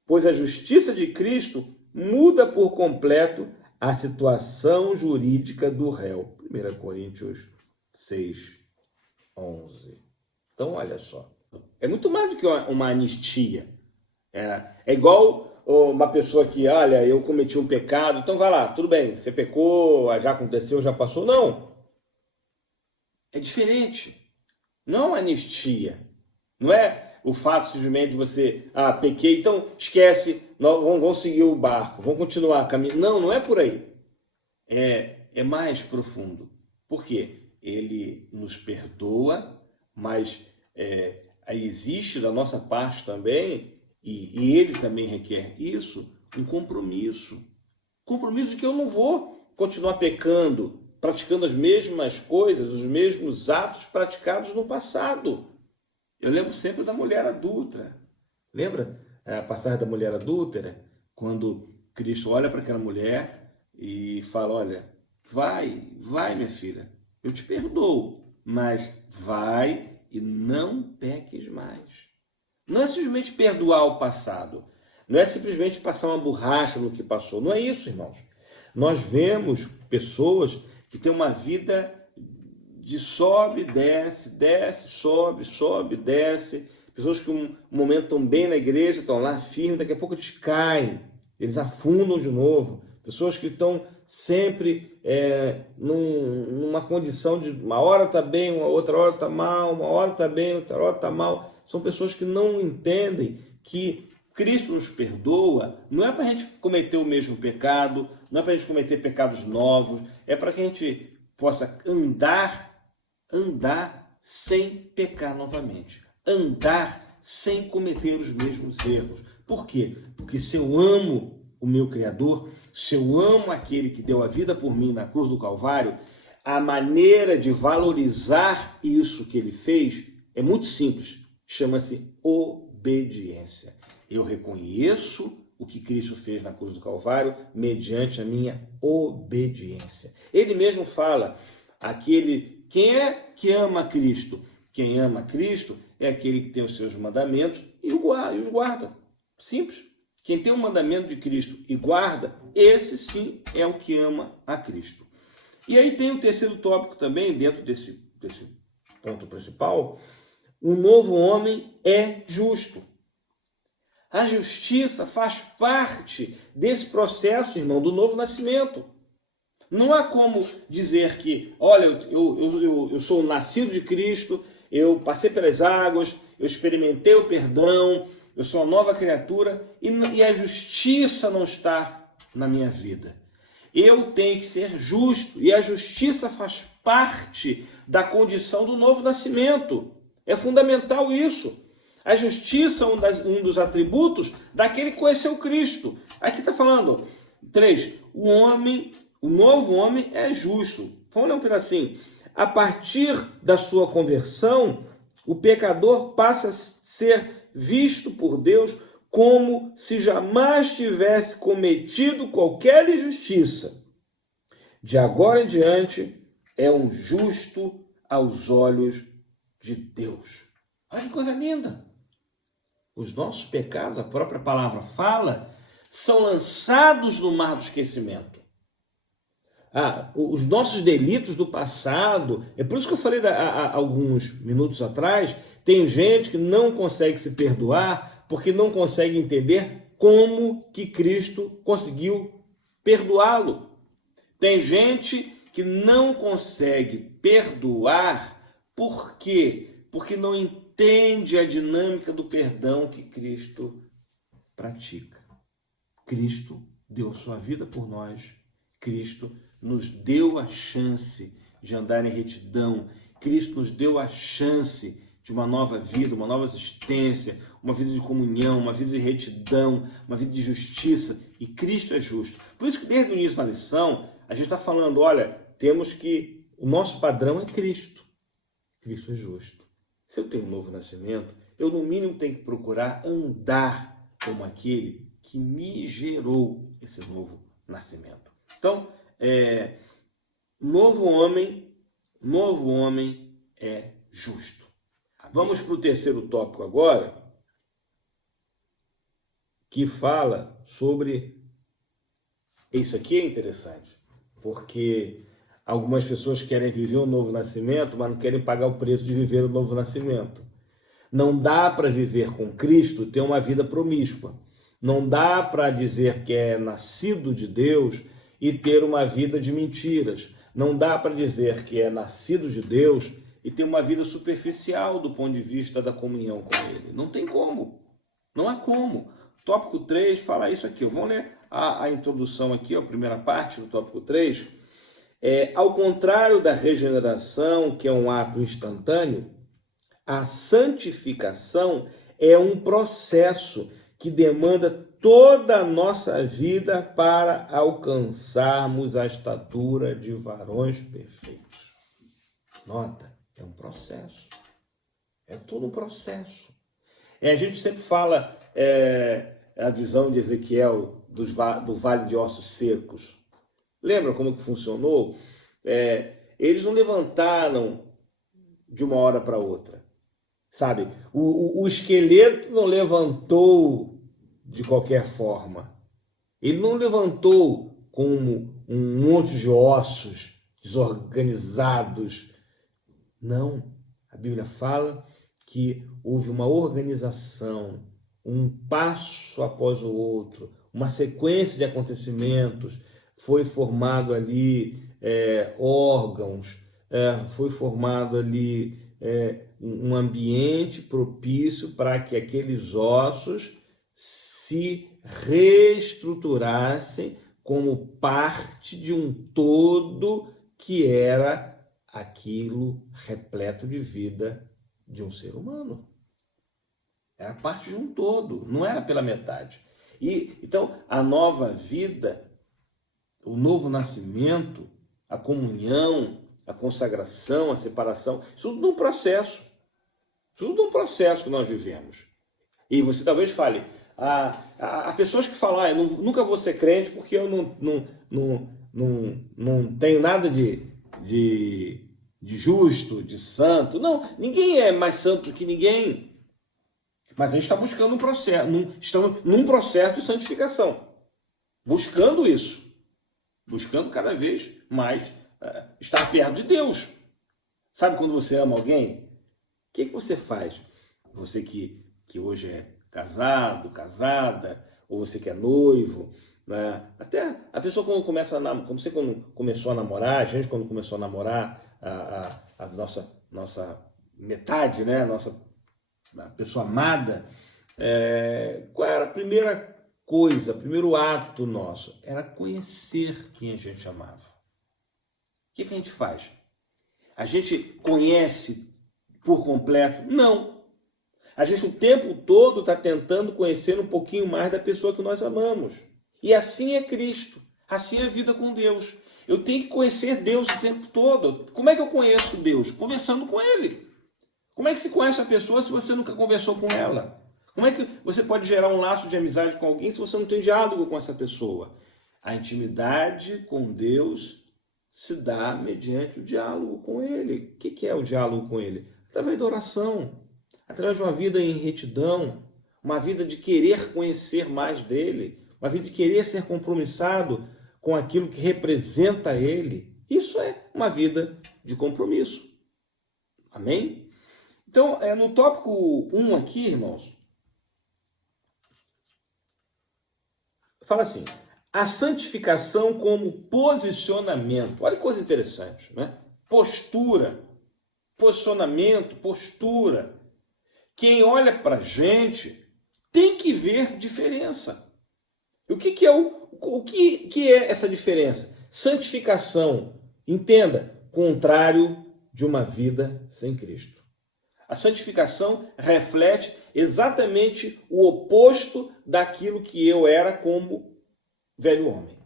pois a justiça de Cristo muda por completo a situação jurídica do réu. 1 Coríntios 6, 11. Então, olha só. É muito mais do que uma anistia. É igual uma pessoa que, olha, eu cometi um pecado, então vai lá, tudo bem, você pecou, já aconteceu, já passou. Não. É diferente. Não é uma anistia. Não é o fato simplesmente de você, pequei, então esquece, vamos seguir o barco, vamos continuar caminhando. Não, não é por aí. É mais profundo. Por quê? Ele nos perdoa, mas existe da nossa parte também, e ele também requer isso, um compromisso. Compromisso de que eu não vou continuar pecando, praticando as mesmas coisas, os mesmos atos praticados no passado. Eu lembro sempre da mulher adúltera. Lembra a passagem da mulher adúltera? Quando Cristo olha para aquela mulher e fala, olha, vai minha filha, eu te perdoo, mas vai e não peques mais. Não é simplesmente perdoar o passado, não é simplesmente passar uma borracha no que passou, não é isso, irmãos. Nós vemos pessoas que têm uma vida de sobe, desce, sobe, desce. Pessoas que um momento estão bem na igreja, estão lá firmes, daqui a pouco eles caem, eles afundam de novo. Pessoas que estão sempre numa condição de uma hora está bem, uma outra hora está mal, uma hora está bem, outra hora está mal. São pessoas que não entendem que Cristo nos perdoa, não é para a gente cometer o mesmo pecado, não é para a gente cometer pecados novos, é para que a gente possa andar sem pecar novamente, andar sem cometer os mesmos erros. Por quê? Porque se eu amo o meu Criador, se eu amo aquele que deu a vida por mim na cruz do Calvário, a maneira de valorizar isso que ele fez é muito simples, chama-se obediência. Eu reconheço o que Cristo fez na cruz do Calvário mediante a minha obediência. Ele mesmo fala, quem é que ama Cristo? Quem ama Cristo é aquele que tem os seus mandamentos e os guarda. Simples. Quem tem o mandamento de Cristo e guarda, esse sim é o que ama a Cristo. E aí tem o terceiro tópico também, dentro desse ponto principal. O novo homem é justo. A justiça faz parte desse processo, irmão, do novo nascimento. Não há como dizer que, olha, eu sou nascido de Cristo, eu passei pelas águas, eu experimentei o perdão, eu sou uma nova criatura e a justiça não está na minha vida. Eu tenho que ser justo e a justiça faz parte da condição do novo nascimento. É fundamental isso. A justiça é um dos atributos daquele que conheceu Cristo. Aqui está falando, 3, o novo homem é justo. Vamos ler um pedacinho. A partir da sua conversão, o pecador passa a ser visto por Deus como se jamais tivesse cometido qualquer injustiça. de agora em diante, é um justo aos olhos de Deus. Olha que coisa linda! Os nossos pecados, a própria palavra fala, são lançados no mar do esquecimento. Os nossos delitos do passado, é por isso que eu falei há alguns minutos atrás, tem gente que não consegue se perdoar porque não consegue entender como que Cristo conseguiu perdoá-lo. Tem gente que não consegue perdoar por quê? Porque não entende a dinâmica do perdão que Cristo pratica. Cristo deu sua vida por nós. Cristo nos deu a chance de andar em retidão. Cristo nos deu a chance de uma nova vida, uma nova existência, uma vida de comunhão, uma vida de retidão, uma vida de justiça. E Cristo é justo. Por isso que desde o início da lição, a gente está falando, olha, temos que, o nosso padrão é Cristo. Cristo é justo. Se eu tenho um novo nascimento, eu no mínimo tenho que procurar andar como aquele que me gerou esse novo nascimento. Então, novo homem é justo. Vamos para o terceiro tópico agora, que fala sobre... Isso aqui é interessante, porque algumas pessoas querem viver um novo nascimento, mas não querem pagar o preço de viver o novo nascimento. Não dá para viver com Cristo e ter uma vida promíscua. Não dá para dizer que é nascido de Deus e ter uma vida de mentiras. Não dá para dizer que é nascido de Deus e ter uma vida superficial do ponto de vista da comunhão com Ele. Não tem como. Não há como. Tópico 3 fala isso aqui. Vamos ler a introdução aqui, a primeira parte do tópico 3. Ao contrário da regeneração, que é um ato instantâneo, a santificação é um processo que demanda toda a nossa vida para alcançarmos a estatura de varões perfeitos. Nota, é um processo. É todo um processo. A gente sempre fala a visão de Ezequiel do vale de ossos secos. Lembra como que funcionou? Eles não levantaram de uma hora para outra. Sabe? O esqueleto não levantou de qualquer forma. Ele não levantou como um monte de ossos desorganizados. Não. A Bíblia fala que houve uma organização, um passo após o outro, uma sequência de acontecimentos. Foi formado ali órgãos, foi formado ali um ambiente propício para que aqueles ossos se reestruturassem como parte de um todo que era aquilo repleto de vida de um ser humano. Era parte de um todo, não era pela metade. Então, a nova vida, o novo nascimento, a comunhão, a consagração, a separação, isso tudo num processo. Tudo num processo que nós vivemos. E você talvez fale, há pessoas que falam, eu nunca vou ser crente porque eu não tenho nada de justo, de santo. Não, ninguém é mais santo que ninguém. Mas a gente está buscando um processo, estamos num processo de santificação. Buscando isso. Buscando cada vez mais estar perto de Deus. Sabe quando você ama alguém? O que você faz? Você que hoje é casado, casada, ou você que é noivo, né? Até a pessoa quando começou a namorar, a gente quando começou a namorar, a nossa metade, né? A pessoa amada, qual era a primeira coisa, o primeiro ato nosso? Era conhecer quem a gente amava. O que a gente faz? A gente conhece por completo? Não. A gente o tempo todo está tentando conhecer um pouquinho mais da pessoa que nós amamos. E assim é Cristo. Assim é a vida com Deus. Eu tenho que conhecer Deus o tempo todo. Como é que eu conheço Deus? Conversando com Ele. Como é que se conhece a pessoa se você nunca conversou com ela? Como é que você pode gerar um laço de amizade com alguém se você não tem diálogo com essa pessoa? A intimidade com Deus se dá mediante o diálogo com Ele. O que é o diálogo com Ele? Através da oração, através de uma vida em retidão, uma vida de querer conhecer mais dEle, uma vida de querer ser compromissado com aquilo que representa Ele. Isso é uma vida de compromisso. Amém? Então, no tópico 1 aqui, irmãos, fala assim: a santificação como posicionamento. Olha que coisa interessante, né? Postura, posicionamento, postura. Quem olha para a gente tem que ver diferença. O que é essa diferença? Santificação, entenda, contrário de uma vida sem Cristo. A santificação reflete exatamente o oposto daquilo que eu era como velho homem.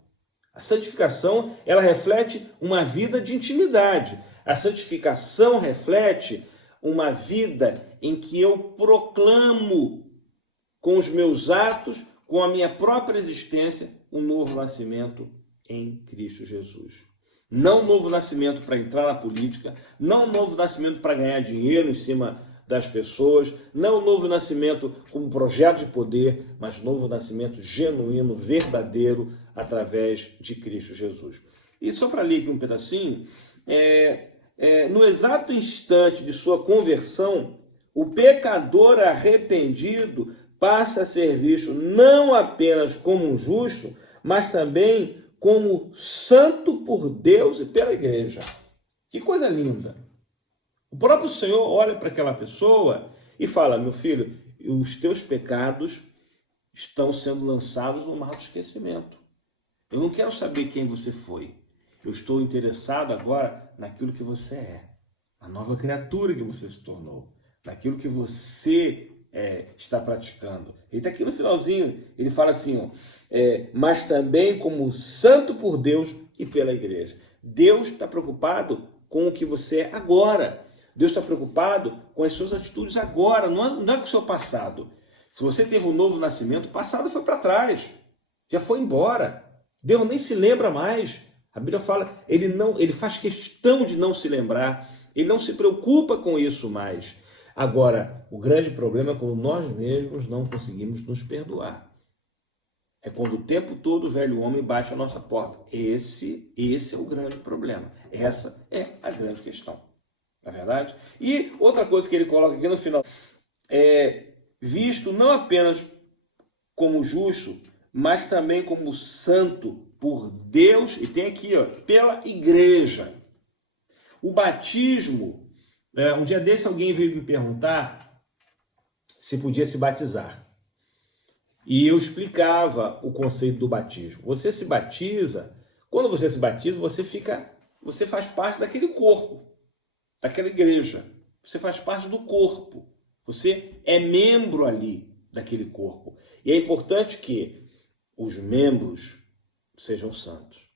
A santificação, ela reflete uma vida de intimidade. A santificação reflete uma vida em que eu proclamo com os meus atos, com a minha própria existência, um novo nascimento em Cristo Jesus. Não um novo nascimento para entrar na política, não um novo nascimento para ganhar dinheiro em cima das pessoas, não um novo nascimento como projeto de poder, mas um novo nascimento genuíno, verdadeiro, através de Cristo Jesus. E só para ler aqui um pedacinho, no exato instante de sua conversão, o pecador arrependido passa a ser visto não apenas como um justo, mas também como santo por Deus e pela igreja. Que coisa linda! O próprio Senhor olha para aquela pessoa e fala: meu filho, os teus pecados estão sendo lançados no mar do esquecimento. Eu não quero saber quem você foi. Eu estou interessado agora naquilo que você é, na nova criatura que você se tornou, naquilo que você está praticando. Ele está aqui no finalzinho, ele fala assim, mas também como santo por Deus e pela igreja. Deus está preocupado com o que você é agora. Deus está preocupado com as suas atitudes agora, não é com o seu passado. Se você teve um novo nascimento, o passado foi para trás, já foi embora. Deus nem se lembra mais. A Bíblia fala, ele faz questão de não se lembrar, ele não se preocupa com isso mais. Agora, o grande problema é quando nós mesmos não conseguimos nos perdoar. É quando o tempo todo o velho homem bate a nossa porta. Esse é o grande problema. Essa é a grande questão. Não é verdade? E outra coisa que ele coloca aqui no final, visto não apenas como justo, mas também como santo por Deus, e tem aqui, pela igreja. O batismo, um dia desse alguém veio me perguntar se podia se batizar. E eu explicava o conceito do batismo. Você se batiza, quando você se batiza, você faz parte daquele corpo, daquela igreja. Você faz parte do corpo. Você é membro ali daquele corpo. E é importante que os membros sejam santos.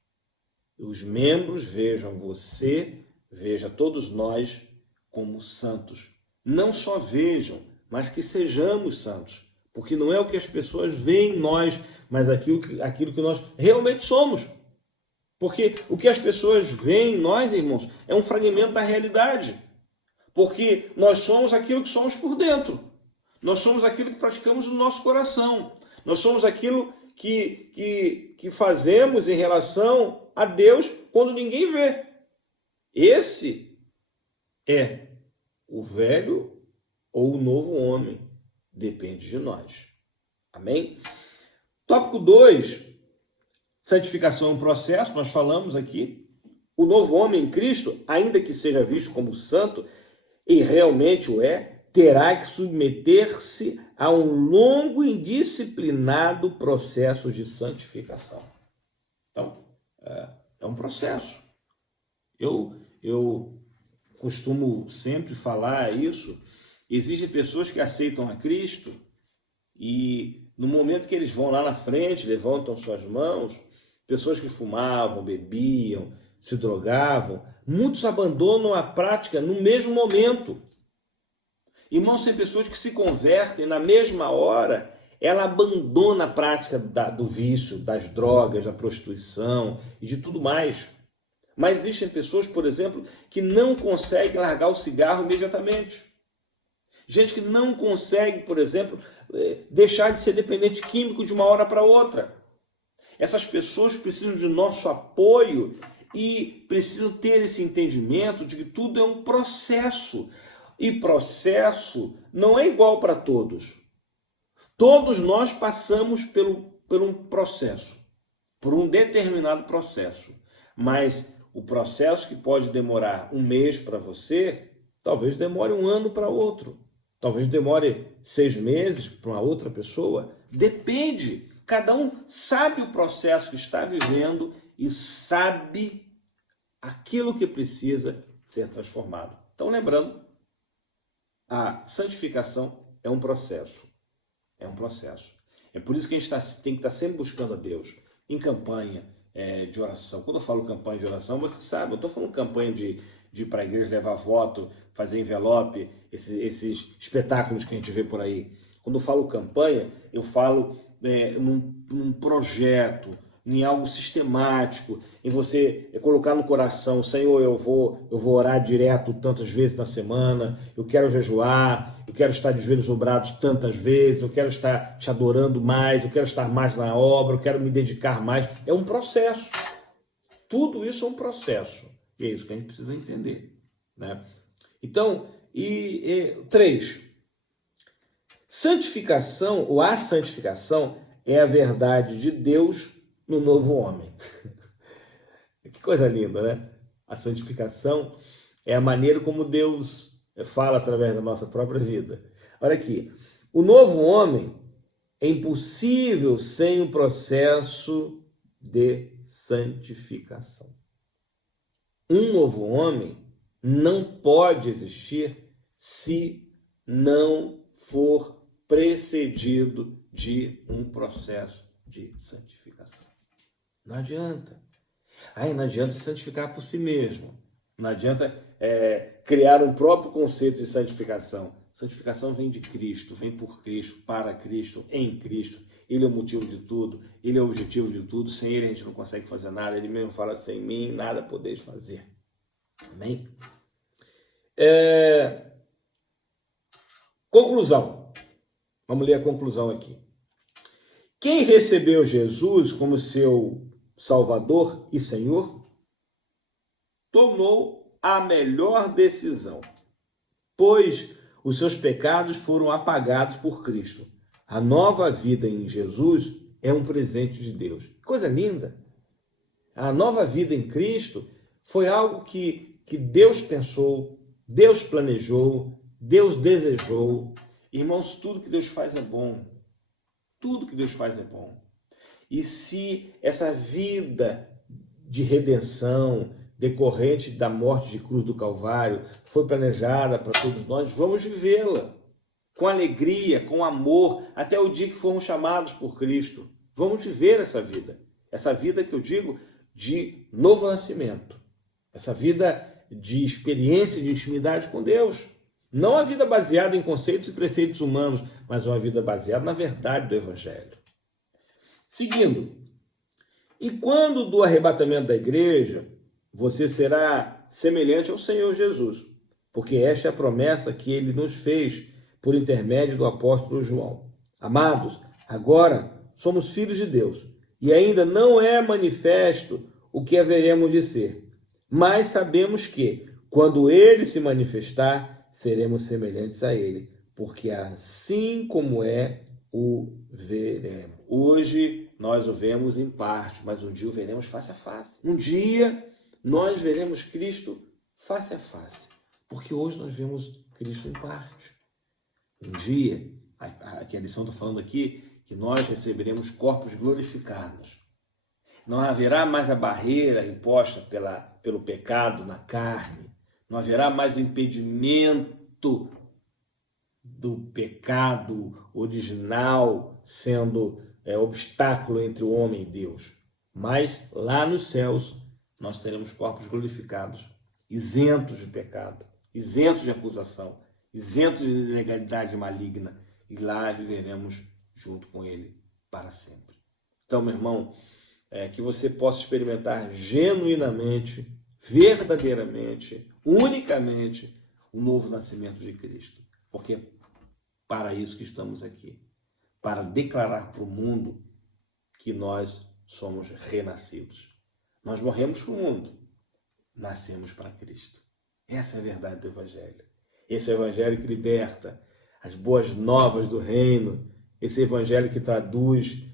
Os membros vejam você, veja todos nós como santos. Não só vejam, mas que sejamos santos. Porque não é o que as pessoas veem em nós, mas aquilo que nós realmente somos. Porque o que as pessoas veem em nós, irmãos, é um fragmento da realidade. Porque nós somos aquilo que somos por dentro. Nós somos aquilo que praticamos no nosso coração. Nós somos aquilo que fazemos em relação a Deus quando ninguém vê. Esse é o velho ou o novo homem. Depende de nós. Amém? Tópico 2. Santificação é um processo, nós falamos aqui. O novo homem em Cristo, ainda que seja visto como santo, e realmente o terá que submeter-se a um longo e disciplinado processo de santificação. Então, é um processo. Eu costumo sempre falar isso. Existem pessoas que aceitam a Cristo e no momento que eles vão lá na frente, levantam suas mãos, pessoas que fumavam, bebiam, se drogavam, muitos abandonam a prática no mesmo momento. Irmãos, tem pessoas que se convertem na mesma hora, ela abandona a prática do vício, das drogas, da prostituição e de tudo mais. Mas existem pessoas, por exemplo, que não conseguem largar o cigarro imediatamente. Gente que não consegue, por exemplo, deixar de ser dependente químico de uma hora para outra. Essas pessoas precisam de nosso apoio e precisam ter esse entendimento de que tudo é um processo. E processo não é igual para todos. Todos nós passamos por um processo, por um determinado processo. Mas o processo que pode demorar um mês para você, talvez demore um ano para outro. Talvez demore 6 meses para uma outra pessoa. Depende. Cada um sabe o processo que está vivendo e sabe aquilo que precisa ser transformado. Então, lembrando, a santificação é um processo. É um processo. É por isso que a gente tem que estar sempre buscando a Deus em campanha de oração. Quando eu falo campanha de oração, você sabe, eu estou falando campanha de ir para a igreja levar voto, fazer envelope, esses espetáculos que a gente vê por aí. Quando eu falo campanha, eu falo num projeto, em algo sistemático, em você colocar no coração, Senhor, eu vou orar direto tantas vezes na semana, eu quero jejuar, eu quero estar de joelhos dobrados tantas vezes, eu quero estar te adorando mais, eu quero estar mais na obra, eu quero me dedicar mais. É um processo. Tudo isso é um processo. E é isso que a gente precisa entender, né? Então, 3. Santificação, ou a santificação, é a verdade de Deus no novo homem. Que coisa linda, né? A santificação é a maneira como Deus fala através da nossa própria vida. Olha aqui, o novo homem é impossível sem o processo de santificação. Um novo homem não pode existir se não for precedido de um processo de santificação. Não adianta. Não adianta se santificar por si mesmo. Não adianta criar um próprio conceito de santificação. Santificação vem de Cristo, vem por Cristo, para Cristo, em Cristo. Ele é o motivo de tudo, Ele é o objetivo de tudo. Sem Ele a gente não consegue fazer nada. Ele mesmo fala, sem mim nada podeis fazer. Amém? Conclusão. Vamos ler a conclusão aqui. Quem recebeu Jesus como seu Salvador e Senhor, tomou a melhor decisão, pois os seus pecados foram apagados por Cristo. A nova vida em Jesus é um presente de Deus. Coisa linda! A nova vida em Cristo foi algo que Deus pensou, Deus planejou, Deus desejou. Irmãos, tudo que Deus faz é bom. Tudo que Deus faz é bom. E se essa vida de redenção decorrente da morte de cruz do Calvário foi planejada para todos nós, vamos vivê-la com alegria, com amor, até o dia que formos chamados por Cristo. Vamos viver essa vida que eu digo de novo nascimento, essa vida de experiência, de intimidade com Deus. Não a vida baseada em conceitos e preceitos humanos, mas uma vida baseada na verdade do Evangelho. Seguindo, e quando do arrebatamento da igreja, você será semelhante ao Senhor Jesus, porque esta é a promessa que ele nos fez por intermédio do apóstolo João. Amados, agora somos filhos de Deus, e ainda não é manifesto o que haveremos de ser, mas sabemos que, quando ele se manifestar, seremos semelhantes a ele, porque assim como o veremos. Hoje nós o vemos em parte, mas um dia o veremos face a face. Um dia nós veremos Cristo face a face, porque hoje nós vemos Cristo em parte. Um dia, a lição está falando aqui, que nós receberemos corpos glorificados. Não haverá mais a barreira imposta pelo pecado na carne. Não haverá mais impedimento do pecado original sendo obstáculo entre o homem e Deus. Mas lá nos céus nós teremos corpos glorificados, isentos de pecado, isentos de acusação, isentos de ilegalidade maligna, e lá viveremos junto com Ele para sempre. Então, meu irmão, que você possa experimentar genuinamente verdadeiramente, unicamente, o novo nascimento de Cristo. Porque é para isso que estamos aqui, para declarar para o mundo que nós somos renascidos. Nós morremos para o mundo, nascemos para Cristo. Essa é a verdade do Evangelho. Esse é o Evangelho que liberta, as boas novas do reino, esse Evangelho que traduz,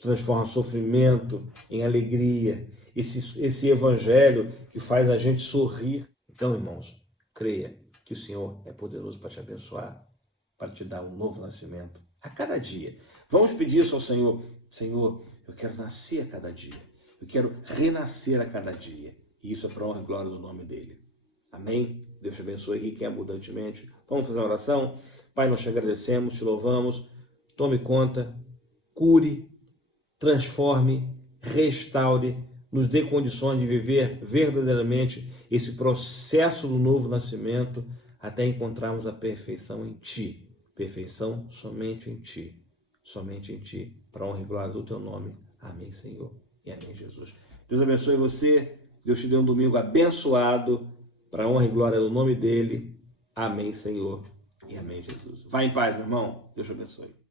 transforma sofrimento em alegria, esse Evangelho que faz a gente sorrir. Então, irmãos, creia que o Senhor é poderoso para te abençoar, para te dar um novo nascimento a cada dia. Vamos pedir isso ao Senhor. Senhor, eu quero nascer a cada dia. Eu quero renascer a cada dia. E isso é para a honra e glória do nome dele. Amém? Deus te abençoe rica e abundantemente. Vamos fazer uma oração? Pai, nós te agradecemos, te louvamos. Tome conta, cure, transforme, restaure, nos dê condições de viver verdadeiramente esse processo do novo nascimento até encontrarmos a perfeição em Ti. Perfeição somente em Ti. Somente em Ti. Para a honra e glória do Teu nome. Amém, Senhor. E amém, Jesus. Deus abençoe você. Deus te dê um domingo abençoado. Para a honra e glória do nome dEle. Amém, Senhor. E amém, Jesus. Vá em paz, meu irmão. Deus te abençoe.